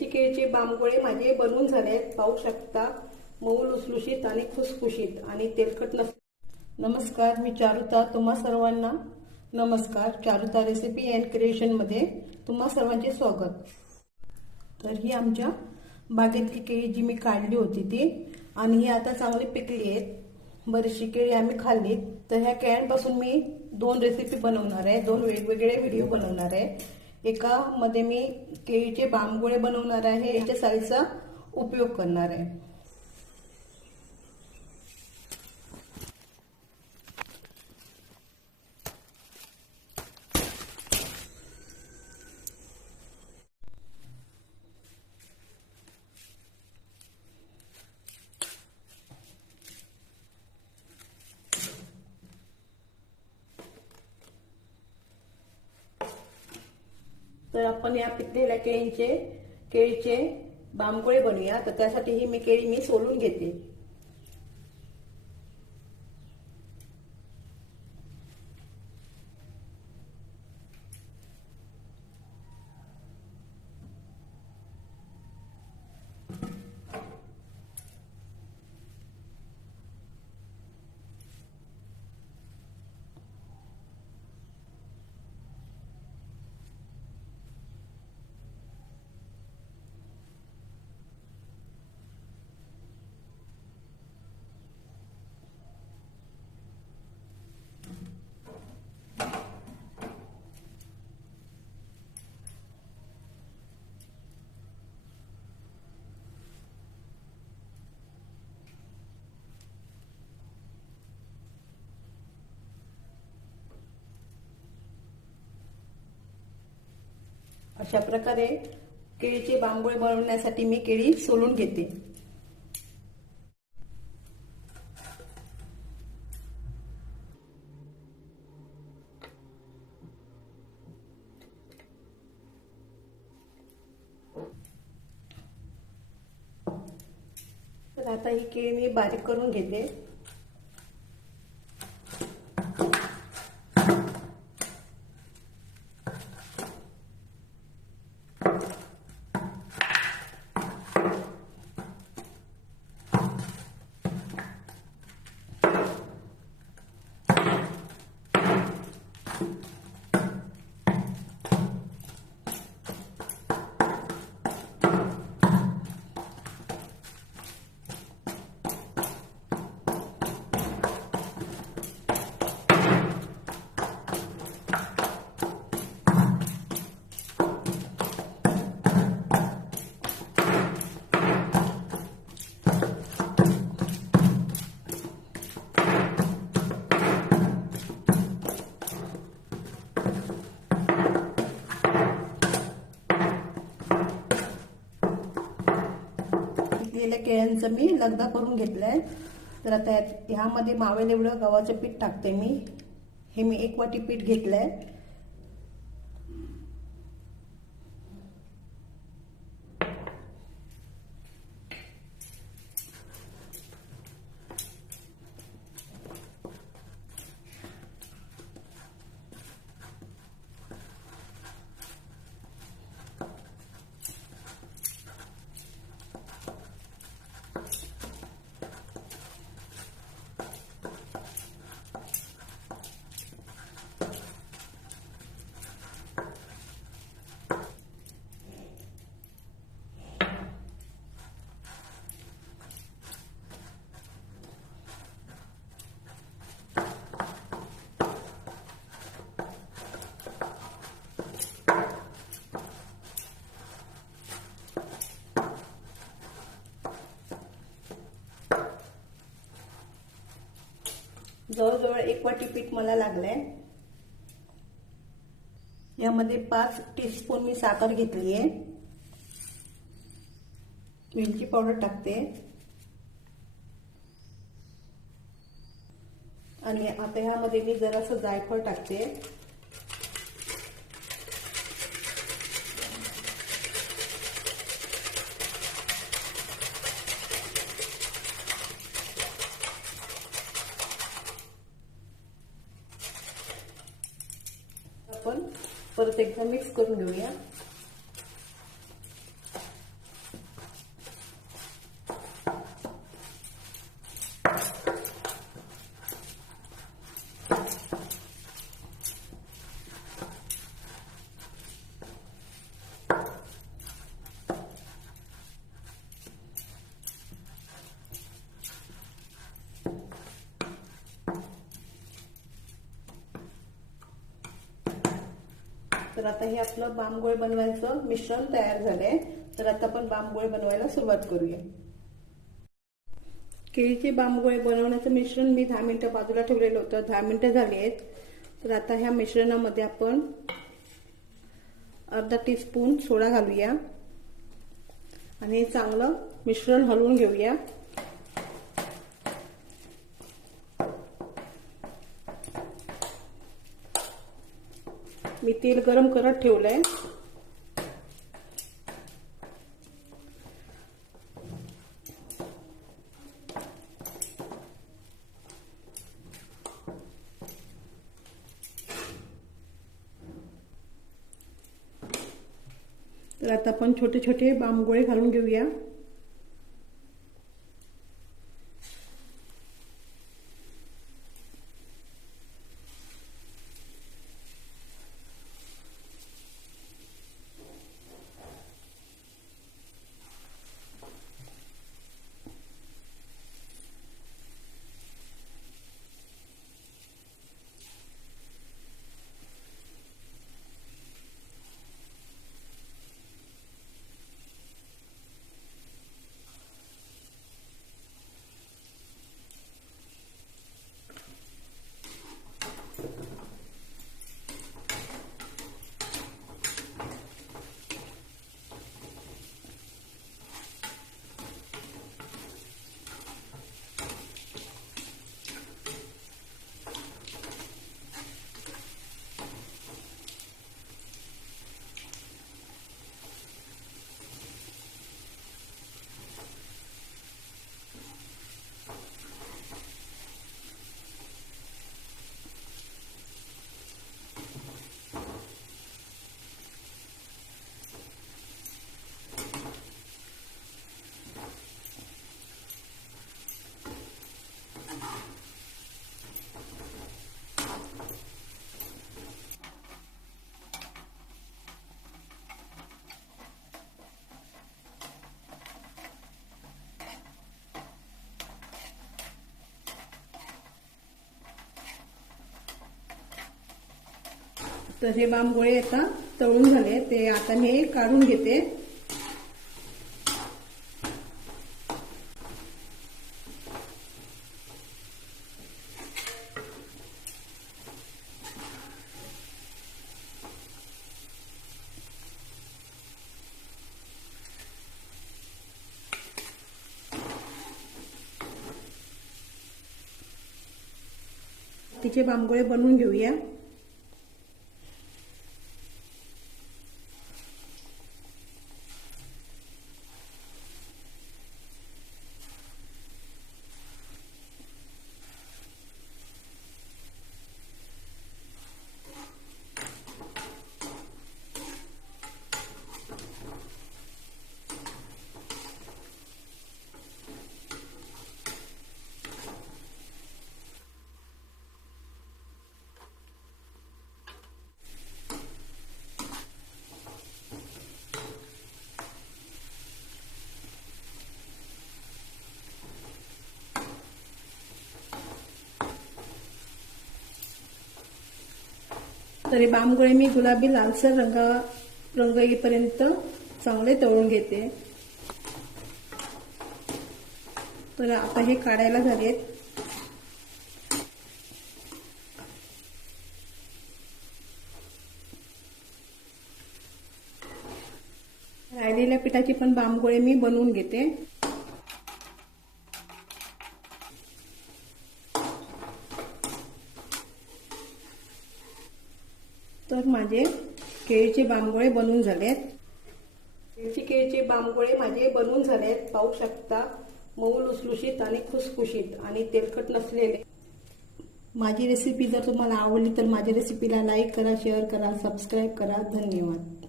केळीचे बांबगोळे माझे बनवून झाले आहेत पाहू शकता मऊ लुसलुशीत आणि खुसखुशीत आणि तेलकट नस नमस्कार मी चारुता. तुम्हा सर्वांना नमस्कार. चारुता रेसिपी अँड क्रिएशनमध्ये तुम्हा सर्वांचे स्वागत. तर ही आमच्या बागेतली केळी जी मी काढली होती ती आणि ही आता चांगली पिकली आहेत. बरीचशी केळी आम्ही खाल्ली तर ह्या केळ्यांपासून मी दोन रेसिपी बनवणार आहे. दोन वेगवेगळे व्हिडिओ बनवणार आहे. एका मध्ये मी केळीचे बांबगुळे बनवणार आहे. याच्या साईजचा उपयोग करणार आहे. तर आपण या पिकलेल्या केळींचे केळीचे बांबगोळे बनवूया. तर त्यासाठी ही मी केळी मी सोलून घेते. अशा प्रकारे केळीचे बांबोळे बनवण्यासाठी मी केळी सोलून घेते. तर आता ही केळी मी बारीक करून घेते. केळ्यांचं मी लगदा करून घेतलं आहे तर आता ह्यामध्ये मावेल एवढं गव्हाचं पीठ टाकते मी. हे मी एक वाटी पीठ आहे जवळजवळ एक वाटी पीठ मला लागलंय. यामध्ये पाच टीस्पून मी साखर घेतली आहे वेलची पावडर टाकते. आणि आता ह्यामध्ये मी जरासं जायफळ टाकते आपण परत एकदा मिक्स करून घेऊया. तर आता हे आपलं बांबगोळे बनवायचं मिश्रण तयार झालंय. तर आता आपण बांबगोळे बनवायला सुरुवात करूया. केळीचे बांबगोळे बनवण्याचं मिश्रण मी दहा मिनिटं बाजूला ठेवलेलं होतं. दहा मिनिटं झाली आहेत. तर आता ह्या मिश्रणामध्ये आपण अर्धा टीस्पून सोडा घालूया. आणि हे चांगलं मिश्रण हलवून घेऊया. मी तेल गरम करत ठेवलंय. तर आता आपण छोटे छोटे बांबगोळे घालून घेऊया. तर हे बांबोळे आता तळून झाले. ते आता मी काढून घेते. तिचे बांबोळे बनवून घेऊया. तरी बांबगोळे मी गुलाबी लालसर रंग रंग येईपर्यंत चांगले तळून घेते. तर आता हे काढायला झालेत. राहिलेल्या पिठाची पण बांबगोळे मी बनवून घेते तर माझे केळीचे बांबोळे बनवून झालेत. केळीचे केळीचे बांबोळे माझे बनवून झालेत. पाहू शकता मऊ लुसलुशीत आणि खुसखुशीत आणि तेलकट नसलेले. माझी रेसिपी जर तुम्हाला आवडली तर माझ्या रेसिपीला लाईक करा शेअर करा सबस्क्राईब करा. धन्यवाद.